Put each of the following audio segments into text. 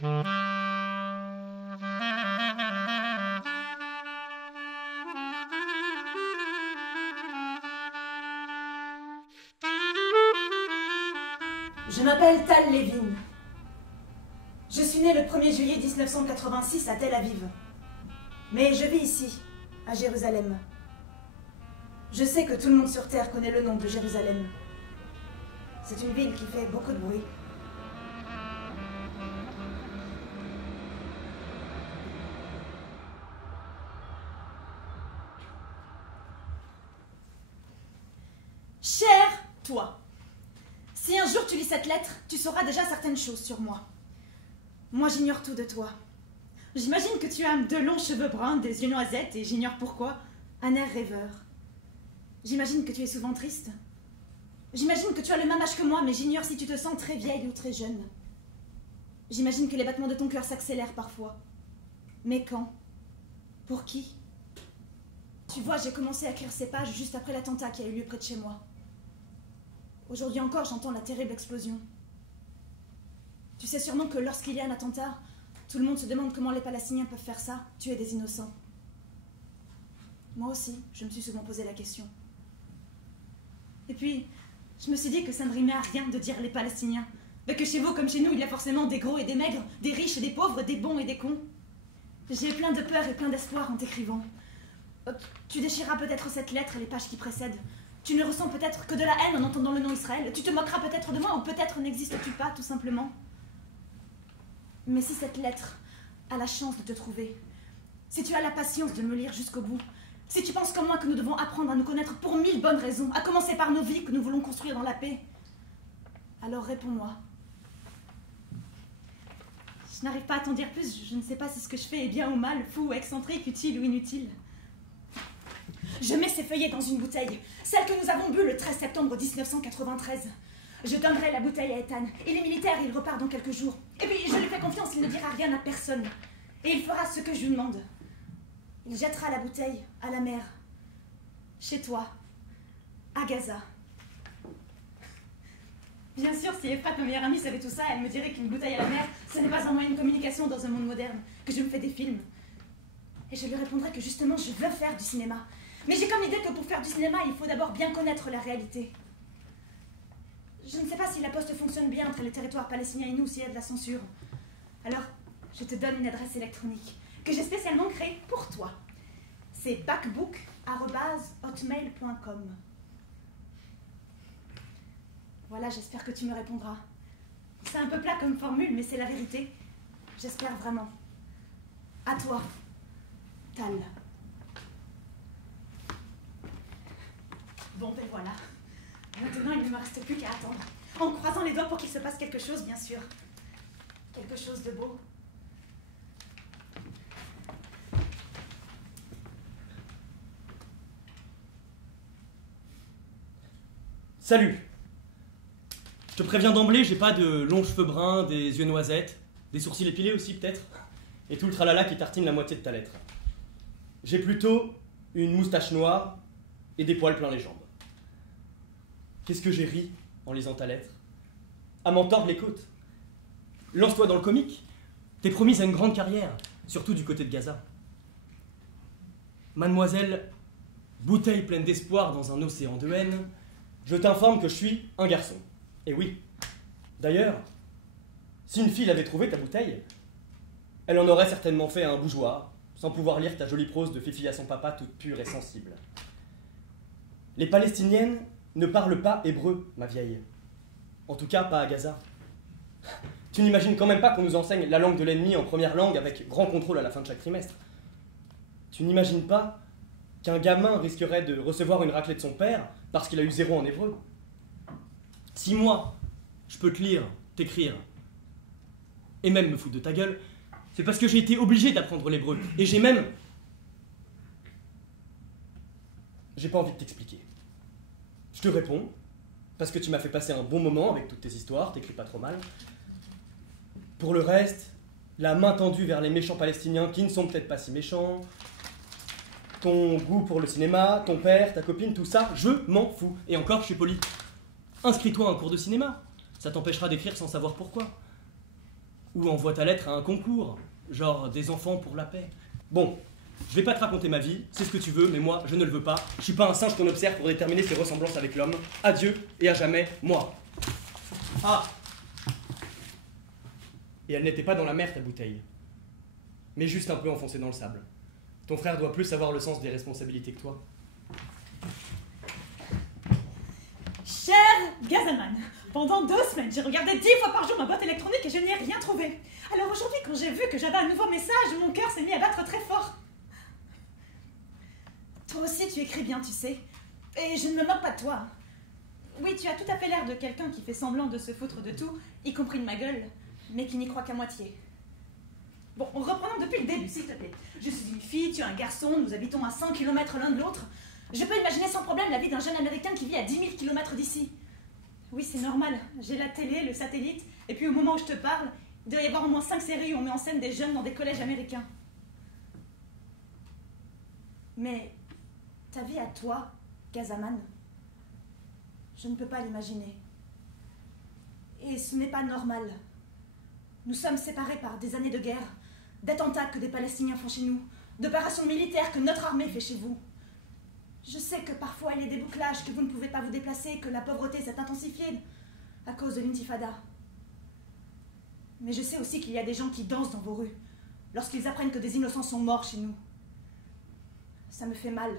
Je m'appelle Tal Levin. Je suis née le 1er juillet 1986 à Tel Aviv. Mais je vis ici, à Jérusalem. Je sais que tout le monde sur Terre connaît le nom de Jérusalem. C'est une ville qui fait beaucoup de bruit. Cher toi, si un jour tu lis cette lettre, tu sauras déjà certaines choses sur moi. Moi, j'ignore tout de toi. J'imagine que tu as de longs cheveux bruns, des yeux noisettes, et j'ignore pourquoi, un air rêveur. J'imagine que tu es souvent triste. J'imagine que tu as le même âge que moi, mais j'ignore si tu te sens très vieille ou très jeune. J'imagine que les battements de ton cœur s'accélèrent parfois. Mais quand? Pour qui? Tu vois, j'ai commencé à écrire ces pages juste après l'attentat qui a eu lieu près de chez moi. Aujourd'hui encore, j'entends la terrible explosion. Tu sais sûrement que lorsqu'il y a un attentat, tout le monde se demande comment les Palestiniens peuvent faire ça, tuer des innocents. Moi aussi, je me suis souvent posé la question. Et puis, je me suis dit que ça ne rimait à rien de dire les Palestiniens. Mais que chez vous comme chez nous, il y a forcément des gros et des maigres, des riches et des pauvres, des bons et des cons. J'ai plein de peur et plein d'espoir en t'écrivant. Tu déchireras peut-être cette lettre et les pages qui précèdent. Tu ne ressens peut-être que de la haine en entendant le nom Israël. Tu te moqueras peut-être de moi, ou peut-être n'existes-tu pas, tout simplement. Mais si cette lettre a la chance de te trouver, si tu as la patience de me lire jusqu'au bout, si tu penses comme moi que nous devons apprendre à nous connaître pour 1000 bonnes raisons, à commencer par nos vies que nous voulons construire dans la paix, alors réponds-moi. Je n'arrive pas à t'en dire plus, je ne sais pas si ce que je fais est bien ou mal, fou ou excentrique, utile ou inutile. Je mets ces feuillets dans une bouteille, celle que nous avons bue le 13 septembre 1993. Je donnerai la bouteille à Ethan. Il est militaire, il repart dans quelques jours. Et puis, je lui fais confiance, il ne dira rien à personne. Et il fera ce que je lui demande. Il jettera la bouteille à la mer. Chez toi. À Gaza. Bien sûr, si Efrat, ma meilleure amie, savait tout ça, elle me dirait qu'une bouteille à la mer, ce n'est pas un moyen de communication dans un monde moderne, que je me fais des films. Et je lui répondrai que justement, je veux faire du cinéma. Mais j'ai comme idée que pour faire du cinéma, il faut d'abord bien connaître la réalité. Je ne sais pas si la poste fonctionne bien entre les territoires palestiniens et nous, s'il y a de la censure. Alors, je te donne une adresse électronique que j'ai spécialement créée pour toi. C'est backbook@hotmail.com. Voilà, j'espère que tu me répondras. C'est un peu plat comme formule, mais c'est la vérité. J'espère vraiment. À toi, Tal. Bon, ben voilà. Maintenant, il ne me reste plus qu'à attendre. En croisant les doigts pour qu'il se passe quelque chose, bien sûr. Quelque chose de beau. Salut! Je te préviens d'emblée, j'ai pas de longs cheveux bruns, des yeux noisettes, des sourcils épilés aussi peut-être, et tout le tralala qui tartine la moitié de ta lettre. J'ai plutôt une moustache noire et des poils plein les jambes. Qu'est-ce que j'ai ri en lisant ta lettre? À m'en tordre les côtes. Lance-toi dans le comique. T'es promise à une grande carrière, surtout du côté de Gaza. Mademoiselle, bouteille pleine d'espoir dans un océan de haine, je t'informe que je suis un garçon. Et oui. D'ailleurs, si une fille avait trouvé ta bouteille, elle en aurait certainement fait un bougeoir, sans pouvoir lire ta jolie prose de fifille à son papa toute pure et sensible. Les Palestiniennes ne parlent pas hébreu, ma vieille. En tout cas, pas à Gaza. Tu n'imagines quand même pas qu'on nous enseigne la langue de l'ennemi en première langue avec grand contrôle à la fin de chaque trimestre. Tu n'imagines pas qu'un gamin risquerait de recevoir une raclée de son père parce qu'il a eu 0 en hébreu. Si moi, je peux te lire, t'écrire, et même me foutre de ta gueule, c'est parce que j'ai été obligé d'apprendre l'hébreu. Et j'ai même... J'ai pas envie de t'expliquer. Je te réponds, parce que tu m'as fait passer un bon moment avec toutes tes histoires, t'écris pas trop mal. Pour le reste, la main tendue vers les méchants palestiniens qui ne sont peut-être pas si méchants, ton goût pour le cinéma, ton père, ta copine, tout ça, je m'en fous. Et encore, je suis poli. Inscris-toi à un cours de cinéma, ça t'empêchera d'écrire sans savoir pourquoi. Ou envoie ta lettre à un concours, genre des enfants pour la paix. Bon, je vais pas te raconter ma vie, c'est ce que tu veux, mais moi, je ne le veux pas. Je suis pas un singe qu'on observe pour déterminer ses ressemblances avec l'homme. Adieu, et à jamais, moi. Ah! Et elle n'était pas dans la mer, ta bouteille. Mais juste un peu enfoncée dans le sable. Ton frère doit plus avoir le sens des responsabilités que toi. Cher Gazelman, pendant 2 semaines, j'ai regardé 10 fois par jour ma boîte électronique et je n'y ai rien trouvé. Alors aujourd'hui, quand j'ai vu que j'avais un nouveau message, mon cœur s'est mis à battre très fort. Toi aussi, tu écris bien, tu sais. Et je ne me moque pas de toi. Oui, tu as tout à fait l'air de quelqu'un qui fait semblant de se foutre de tout, y compris de ma gueule, mais qui n'y croit qu'à moitié. Bon, reprenons depuis le début, s'il te plaît. Je suis une fille, tu es un garçon, nous habitons à 100 km l'un de l'autre. Je peux imaginer sans problème la vie d'un jeune américain qui vit à 10 000 km d'ici. Oui, c'est normal. J'ai la télé, le satellite, et puis au moment où je te parle, il doit y avoir au moins 5 séries où on met en scène des jeunes dans des collèges américains. Mais ta vie à toi, Gazelman, je ne peux pas l'imaginer. Et ce n'est pas normal. Nous sommes séparés par des années de guerre, d'attentats que des Palestiniens font chez nous, d'opérations militaires que notre armée fait chez vous. Je sais que parfois il y a des bouclages, que vous ne pouvez pas vous déplacer, que la pauvreté s'est intensifiée à cause de l'intifada. Mais je sais aussi qu'il y a des gens qui dansent dans vos rues, lorsqu'ils apprennent que des innocents sont morts chez nous. Ça me fait mal.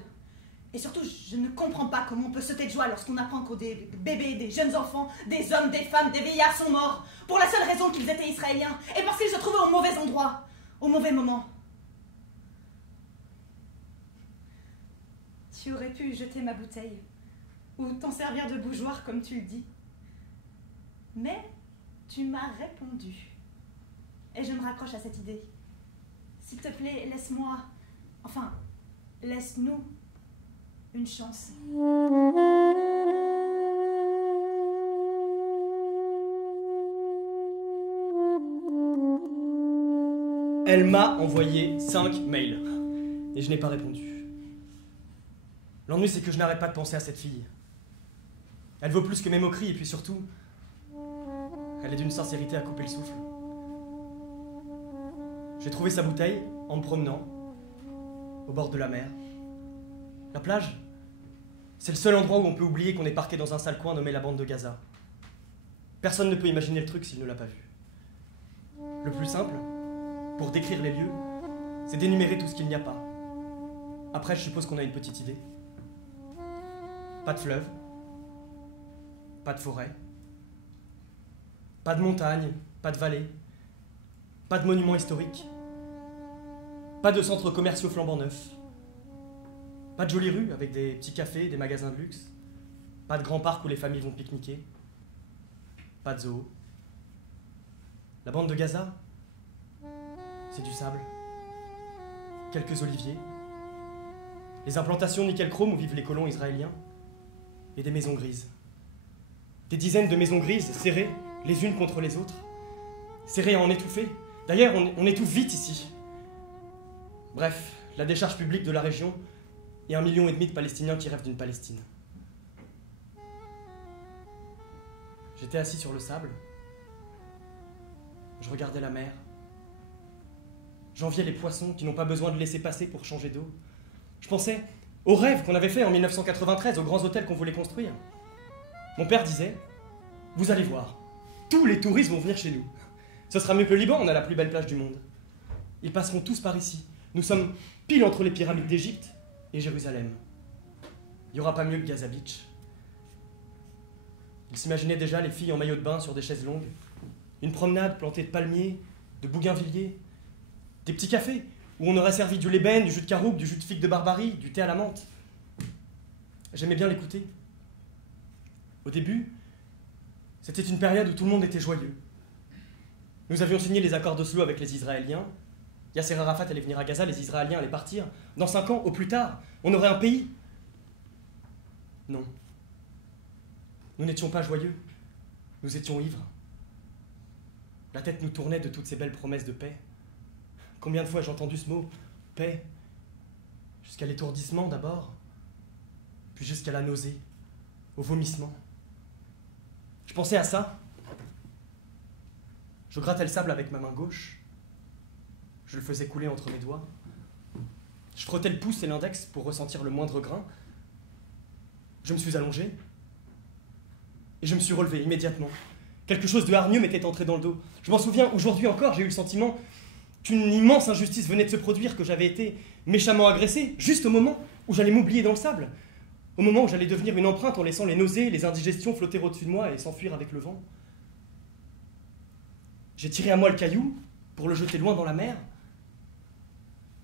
Et surtout, je ne comprends pas comment on peut sauter de joie lorsqu'on apprend que des bébés, des jeunes enfants, des hommes, des femmes, des vieillards sont morts, pour la seule raison qu'ils étaient israéliens, et parce qu'ils se trouvaient au mauvais endroit, au mauvais moment. Tu aurais pu jeter ma bouteille, ou t'en servir de bougeoir comme tu le dis. Mais tu m'as répondu. Et je me raccroche à cette idée. S'il te plaît, laisse-moi... Enfin, laisse-nous une chance. Elle m'a envoyé 5 mails. Et je n'ai pas répondu. L'ennui, c'est que je n'arrête pas de penser à cette fille. Elle vaut plus que mes moqueries, et puis surtout, elle est d'une sincérité à couper le souffle. J'ai trouvé sa bouteille en me promenant au bord de la mer. La plage, c'est le seul endroit où on peut oublier qu'on est parqué dans un sale coin nommé la bande de Gaza. Personne ne peut imaginer le truc s'il ne l'a pas vu. Le plus simple, pour décrire les lieux, c'est d'énumérer tout ce qu'il n'y a pas. Après, je suppose qu'on a une petite idée. Pas de fleuve, pas de forêt, pas de montagne, pas de vallée, pas de monuments historiques, pas de centres commerciaux flambant neufs, pas de jolies rues avec des petits cafés, des magasins de luxe, pas de grands parcs où les familles vont pique-niquer, pas de zoo. La bande de Gaza, c'est du sable, quelques oliviers, les implantations nickel-chrome où vivent les colons israéliens, et des maisons grises. Des dizaines de maisons grises serrées les unes contre les autres, serrées à en étouffer. D'ailleurs, on étouffe vite ici. Bref, la décharge publique de la région et 1,5 million de Palestiniens qui rêvent d'une Palestine. J'étais assis sur le sable. Je regardais la mer. J'enviais les poissons qui n'ont pas besoin de laisser passer pour changer d'eau. Je pensais aux rêves qu'on avait fait en 1993 aux grands hôtels qu'on voulait construire. Mon père disait, vous allez voir, tous les touristes vont venir chez nous. Ce sera mieux que le Liban, on a la plus belle plage du monde. Ils passeront tous par ici. Nous sommes pile entre les pyramides d'Égypte et Jérusalem. Il n'y aura pas mieux que Gaza Beach. Il s'imaginait déjà les filles en maillot de bain sur des chaises longues, une promenade plantée de palmiers, de bougainvilliers, des petits cafés où on aurait servi du lébène, du jus de caroube, du jus de figue de Barbarie, du thé à la menthe. J'aimais bien l'écouter. Au début, c'était une période où tout le monde était joyeux. Nous avions signé les accords d'Oslo avec les Israéliens. Yasser Arafat allait venir à Gaza, les Israéliens allaient partir. Dans 5 ans, au plus tard, on aurait un pays. Non. Nous n'étions pas joyeux. Nous étions ivres. La tête nous tournait de toutes ces belles promesses de paix. Combien de fois j'ai entendu ce mot, paix, jusqu'à l'étourdissement d'abord, puis jusqu'à la nausée, au vomissement. Je pensais à ça. Je grattais le sable avec ma main gauche. Je le faisais couler entre mes doigts. Je frottais le pouce et l'index pour ressentir le moindre grain. Je me suis allongé. Et je me suis relevé immédiatement. Quelque chose de hargneux m'était entré dans le dos. Je m'en souviens, aujourd'hui encore, j'ai eu le sentiment qu'une immense injustice venait de se produire, que j'avais été méchamment agressé, juste au moment où j'allais m'oublier dans le sable. Au moment où j'allais devenir une empreinte en laissant les nausées, les indigestions flotter au-dessus de moi et s'enfuir avec le vent. J'ai tiré à moi le caillou pour le jeter loin dans la mer.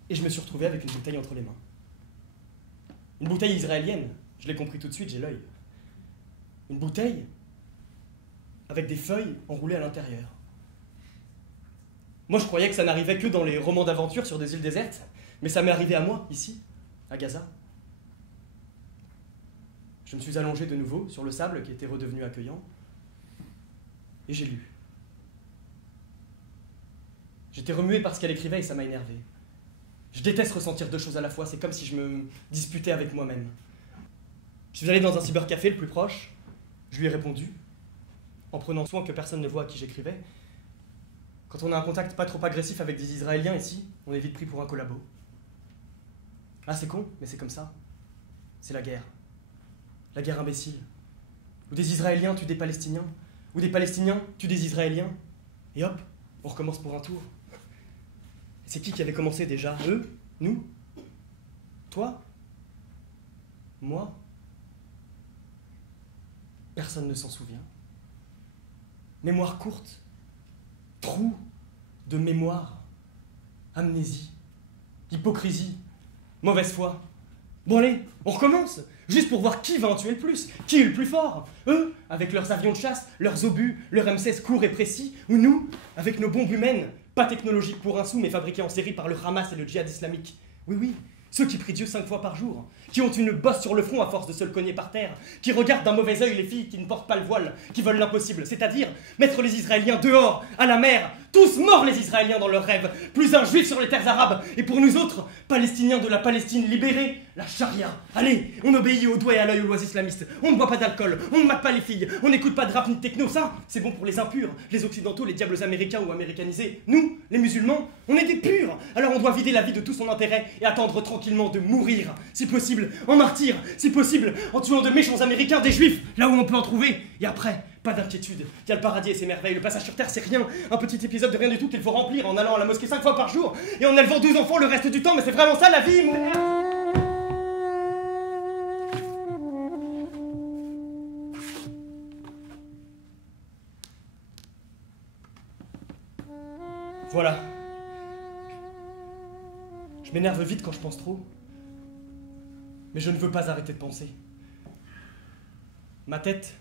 Et je me suis retrouvé avec une bouteille entre les mains. Une bouteille israélienne, je l'ai compris tout de suite, j'ai l'œil. Une bouteille avec des feuilles enroulées à l'intérieur. Moi, je croyais que ça n'arrivait que dans les romans d'aventure sur des îles désertes, mais ça m'est arrivé à moi, ici, à Gaza. Je me suis allongé de nouveau sur le sable qui était redevenu accueillant, et j'ai lu. J'étais remué par ce qu'elle écrivait et ça m'a énervé. Je déteste ressentir deux choses à la fois, c'est comme si je me disputais avec moi-même. Je suis allé dans un cybercafé le plus proche, je lui ai répondu, en prenant soin que personne ne voit à qui j'écrivais. Quand on a un contact pas trop agressif avec des Israéliens ici, on est vite pris pour un collabo. Ah, c'est con, mais c'est comme ça. C'est la guerre. La guerre imbécile. Où des Israéliens tuent des Palestiniens, où des Palestiniens tuent des Israéliens, et hop, on recommence pour un tour. C'est qui avait commencé déjà? Eux? Nous? Toi? Moi? Personne ne s'en souvient. Mémoire courte. Trou de mémoire. Amnésie. Hypocrisie. Mauvaise foi. Bon allez, on recommence. Juste pour voir qui va en tuer le plus. Qui est le plus fort? Eux, avec leurs avions de chasse, leurs obus, leurs M16 courts et précis. Ou nous, avec nos bombes humaines, pas technologiques pour un sou, mais fabriquées en série par le Hamas et le djihad islamique. Oui, oui, ceux qui prient Dieu 5 fois par jour, qui ont une bosse sur le front à force de se le cogner par terre, qui regardent d'un mauvais œil les filles qui ne portent pas le voile, qui veulent l'impossible, c'est-à-dire mettre les Israéliens dehors, à la mer, tous morts les Israéliens dans leurs rêves, plus un juif sur les terres arabes, et pour nous autres, Palestiniens de la Palestine libérée, la charia. Allez, on obéit au doigt et à l'œil aux lois islamistes, on ne boit pas d'alcool, on ne mate pas les filles, on n'écoute pas de rap ni de techno, ça, c'est bon pour les impurs, les occidentaux, les diables américains ou américanisés. Nous, les musulmans, on est des purs, alors on doit vider la vie de tout son intérêt et attendre tranquillement de mourir, si possible, en martyr, si possible, en tuant de méchants américains, des juifs, là où on peut en trouver, et après, pas d'inquiétude, il y a le paradis et ses merveilles, le passage sur terre c'est rien, un petit épisode de rien du tout qu'il faut remplir en allant à la mosquée 5 fois par jour, et en élevant 12 enfants le reste du temps, mais c'est vraiment ça la vie. Voilà. Je m'énerve vite quand je pense trop. Mais je ne veux pas arrêter de penser. Ma tête,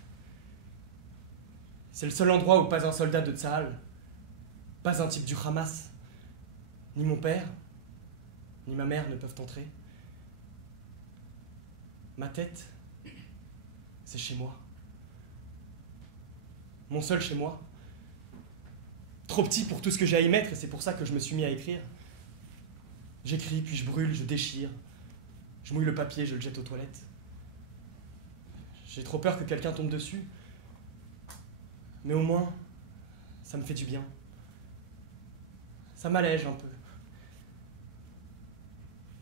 c'est le seul endroit où pas un soldat de Tsahal, pas un type du Hamas, ni mon père, ni ma mère ne peuvent entrer. Ma tête, c'est chez moi. Mon seul chez moi. Trop petit pour tout ce que j'ai à y mettre et c'est pour ça que je me suis mis à écrire. J'écris, puis je brûle, je déchire. Je mouille le papier, je le jette aux toilettes. J'ai trop peur que quelqu'un tombe dessus. Mais au moins, ça me fait du bien. Ça m'allège un peu.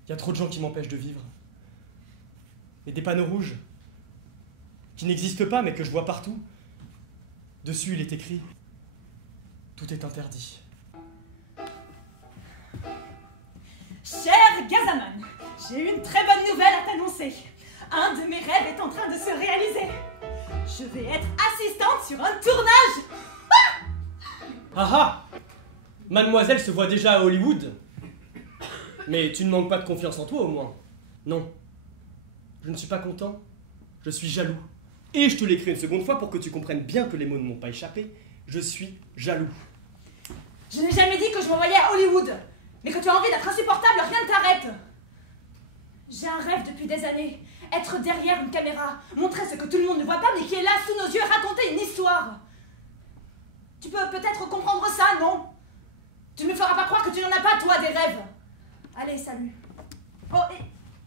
Il y a trop de gens qui m'empêchent de vivre. Et des panneaux rouges, qui n'existent pas mais que je vois partout. Dessus, il est écrit « Tout est interdit ». Cher Gazaman, j'ai une très bonne nouvelle à t'annoncer. Un de mes rêves est en train de se réaliser. Je vais être assistante sur un tournage. Ah ah! Mademoiselle se voit déjà à Hollywood. Mais tu ne manques pas de confiance en toi au moins. Non. Je ne suis pas content. Je suis jaloux. Et je te l'écris une seconde fois pour que tu comprennes bien que les mots ne m'ont pas échappé. Je suis jaloux. Je n'ai jamais dit que je m'envoyais à Hollywood. Mais que tu as envie d'être insupportable, rien ne t'arrête. J'ai un rêve depuis des années. Être derrière une caméra, montrer ce que tout le monde ne voit pas, mais qui est là sous nos yeux, raconter une histoire. Tu peux peut-être comprendre ça, non? Tu ne me feras pas croire que tu n'en as pas, toi, des rêves. Allez, salut. Oh, et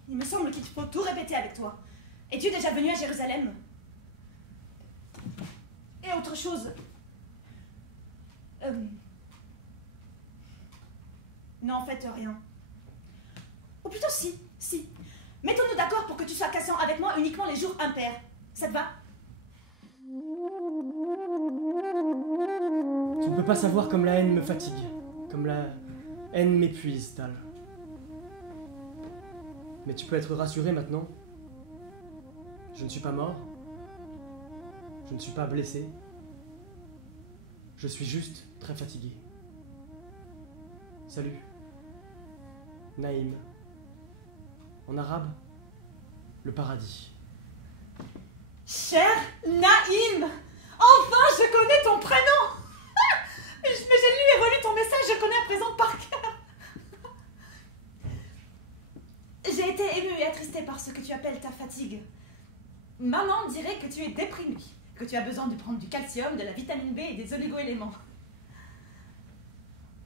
il me semble qu'il faut tout répéter avec toi. Es-tu déjà venu à Jérusalem? Et autre chose. Non, en fait, rien. Ou plutôt si. Mettons-nous d'accord pour que tu sois cassant avec moi uniquement les jours impairs. Ça te va? Tu ne peux pas savoir comme la haine me fatigue, comme la haine m'épuise, Tal. Mais tu peux être rassuré maintenant. Je ne suis pas mort. Je ne suis pas blessé. Je suis juste très fatigué. Salut. Naïm. En arabe, le paradis. Cher Naïm! Enfin, je connais ton prénom! Mais j'ai lu et relu ton message, je connais à présent par cœur. J'ai été émue et attristée par ce que tu appelles ta fatigue. Maman dirait que tu es déprimée, que tu as besoin de prendre du calcium, de la vitamine B et des oligo-éléments.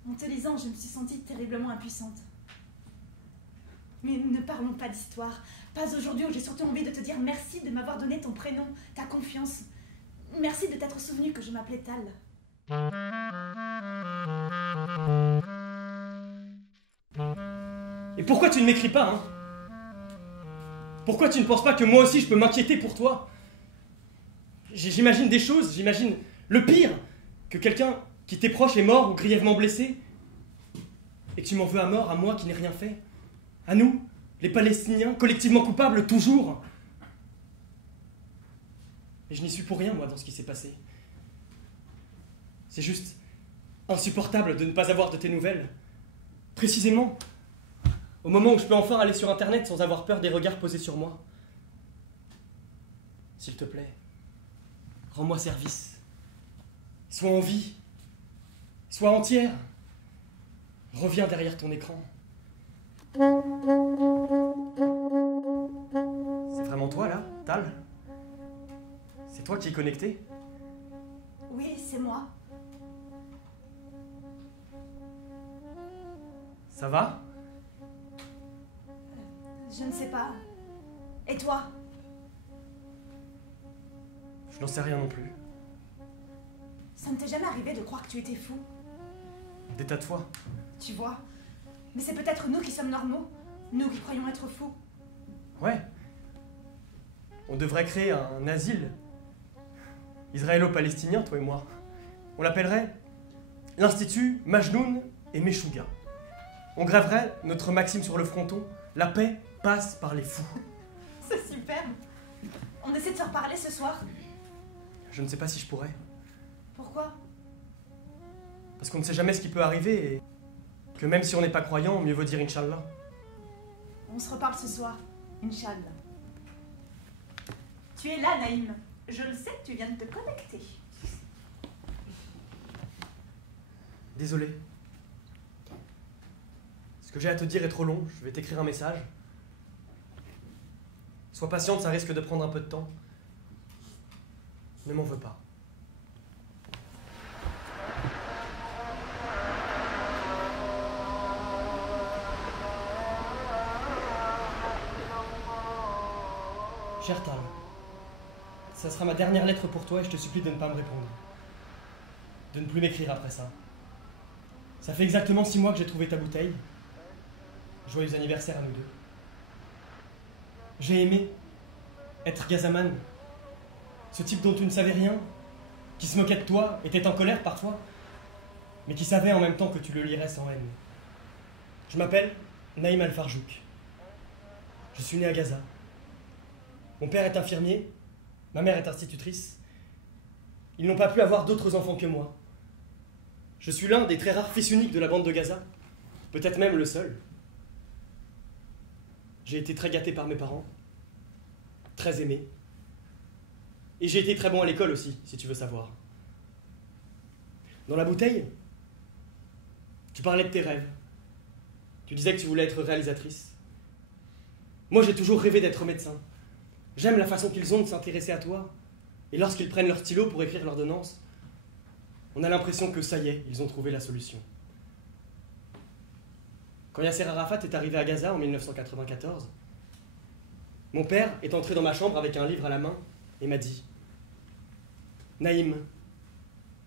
En te lisant, je me suis sentie terriblement impuissante. Mais ne parlons pas d'histoire. Pas aujourd'hui, où j'ai surtout envie de te dire merci de m'avoir donné ton prénom, ta confiance. Merci de t'être souvenu que je m'appelais Tal. Et pourquoi tu ne m'écris pas, hein? Pourquoi tu ne penses pas que moi aussi je peux m'inquiéter pour toi? J'imagine des choses, j'imagine le pire, que quelqu'un qui t'est proche est mort ou grièvement blessé, et que tu m'en veux à mort, à moi qui n'ai rien fait. À nous, les Palestiniens, collectivement coupables, toujours. Et je n'y suis pour rien, moi, dans ce qui s'est passé. C'est juste insupportable de ne pas avoir de tes nouvelles. Précisément, au moment où je peux enfin aller sur Internet sans avoir peur des regards posés sur moi. S'il te plaît, rends-moi service. Sois en vie. Sois entière. Reviens derrière ton écran. C'est vraiment toi, là, Tal? C'est toi qui es connecté? Oui, c'est moi. Ça va? Je ne sais pas. Et toi? Je n'en sais rien non plus. Ça ne t'est jamais arrivé de croire que tu étais fou? Des tas de fois. Tu vois? Mais c'est peut-être nous qui sommes normaux. Nous qui croyons être fous. Ouais. On devrait créer un asile israélo-palestinien, toi et moi. On l'appellerait l'Institut Majnoun et Meshuga. On grèverait notre maxime sur le fronton. La paix passe par les fous. C'est superbe. On essaie de se reparler ce soir. Je ne sais pas si je pourrais. Pourquoi? Parce qu'on ne sait jamais ce qui peut arriver et que même si on n'est pas croyant, mieux vaut dire Inch'Allah. On se reparle ce soir. Inch'Allah. Tu es là, Naïm. Je le sais, tu viens de te connecter. Désolé. Ce que j'ai à te dire est trop long, je vais t'écrire un message. Sois patiente, ça risque de prendre un peu de temps. Ne m'en veux pas. Cher Tal, ça sera ma dernière lettre pour toi et je te supplie de ne pas me répondre. De ne plus m'écrire après ça. Ça fait exactement 6 mois que j'ai trouvé ta bouteille. Joyeux anniversaire à nous deux. J'ai aimé être Gazaman. Ce type dont tu ne savais rien, qui se moquait de toi, était en colère parfois, mais qui savait en même temps que tu le lirais sans haine. Je m'appelle Naïm Al-Farjouk. Je suis né à Gaza. Mon père est infirmier, ma mère est institutrice. Ils n'ont pas pu avoir d'autres enfants que moi. Je suis l'un des très rares fils uniques de la bande de Gaza, peut-être même le seul. J'ai été très gâté par mes parents, très aimé. Et j'ai été très bon à l'école aussi, si tu veux savoir. Dans la bouteille, tu parlais de tes rêves. Tu disais que tu voulais être réalisatrice. Moi, j'ai toujours rêvé d'être médecin. J'aime la façon qu'ils ont de s'intéresser à toi. Et lorsqu'ils prennent leur stylo pour écrire l'ordonnance, on a l'impression que ça y est, ils ont trouvé la solution. Quand Yasser Arafat est arrivé à Gaza en 1994, mon père est entré dans ma chambre avec un livre à la main et m'a dit « Naïm,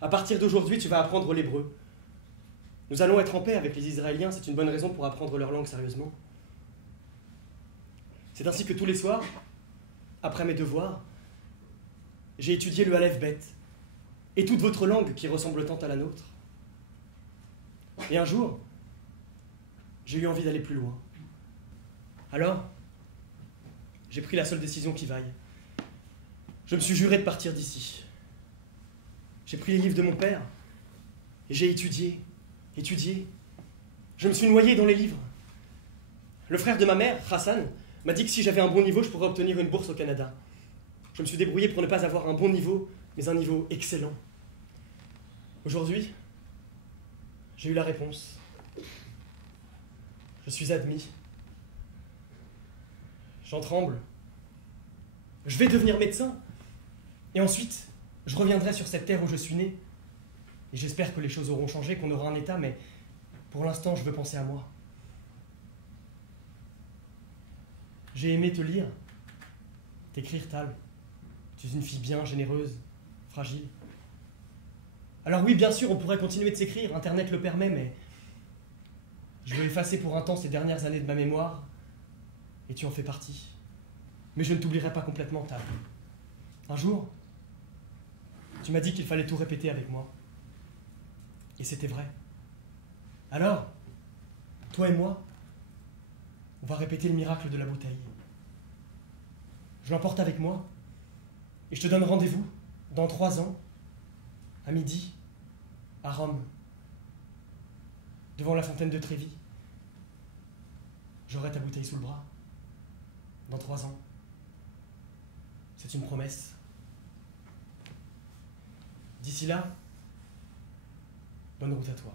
À partir d'aujourd'hui, tu vas apprendre l'hébreu. Nous allons être en paix avec les Israéliens, c'est une bonne raison pour apprendre leur langue sérieusement. C'est ainsi que tous les soirs, après mes devoirs, j'ai étudié le Aleph Bet et toute votre langue qui ressemble tant à la nôtre. Et un jour, j'ai eu envie d'aller plus loin. Alors, j'ai pris la seule décision qui vaille. Je me suis juré de partir d'ici. J'ai pris les livres de mon père et j'ai étudié. Je me suis noyé dans les livres. Le frère de ma mère, Hassan, m'a dit que si j'avais un bon niveau, je pourrais obtenir une bourse au Canada. Je me suis débrouillé pour ne pas avoir un bon niveau, mais un niveau excellent. Aujourd'hui, j'ai eu la réponse. Je suis admis. J'en tremble. Je vais devenir médecin. Et ensuite, je reviendrai sur cette terre où je suis né. Et j'espère que les choses auront changé, qu'on aura un état, mais pour l'instant, je veux penser à moi. J'ai aimé te lire, t'écrire, Tal. Tu es une fille bien, généreuse, fragile. Alors oui, bien sûr, on pourrait continuer de s'écrire, Internet le permet, mais je veux effacer pour un temps ces dernières années de ma mémoire, et tu en fais partie. Mais je ne t'oublierai pas complètement, Tal. Un jour, tu m'as dit qu'il fallait tout répéter avec moi. Et c'était vrai. Alors, toi et moi, on va répéter le miracle de la bouteille. Je l'emporte avec moi, et je te donne rendez-vous, dans 3 ans, à midi, à Rome, devant la fontaine de Trévi. J'aurai ta bouteille sous le bras, dans 3 ans. C'est une promesse. D'ici là, bonne route à toi.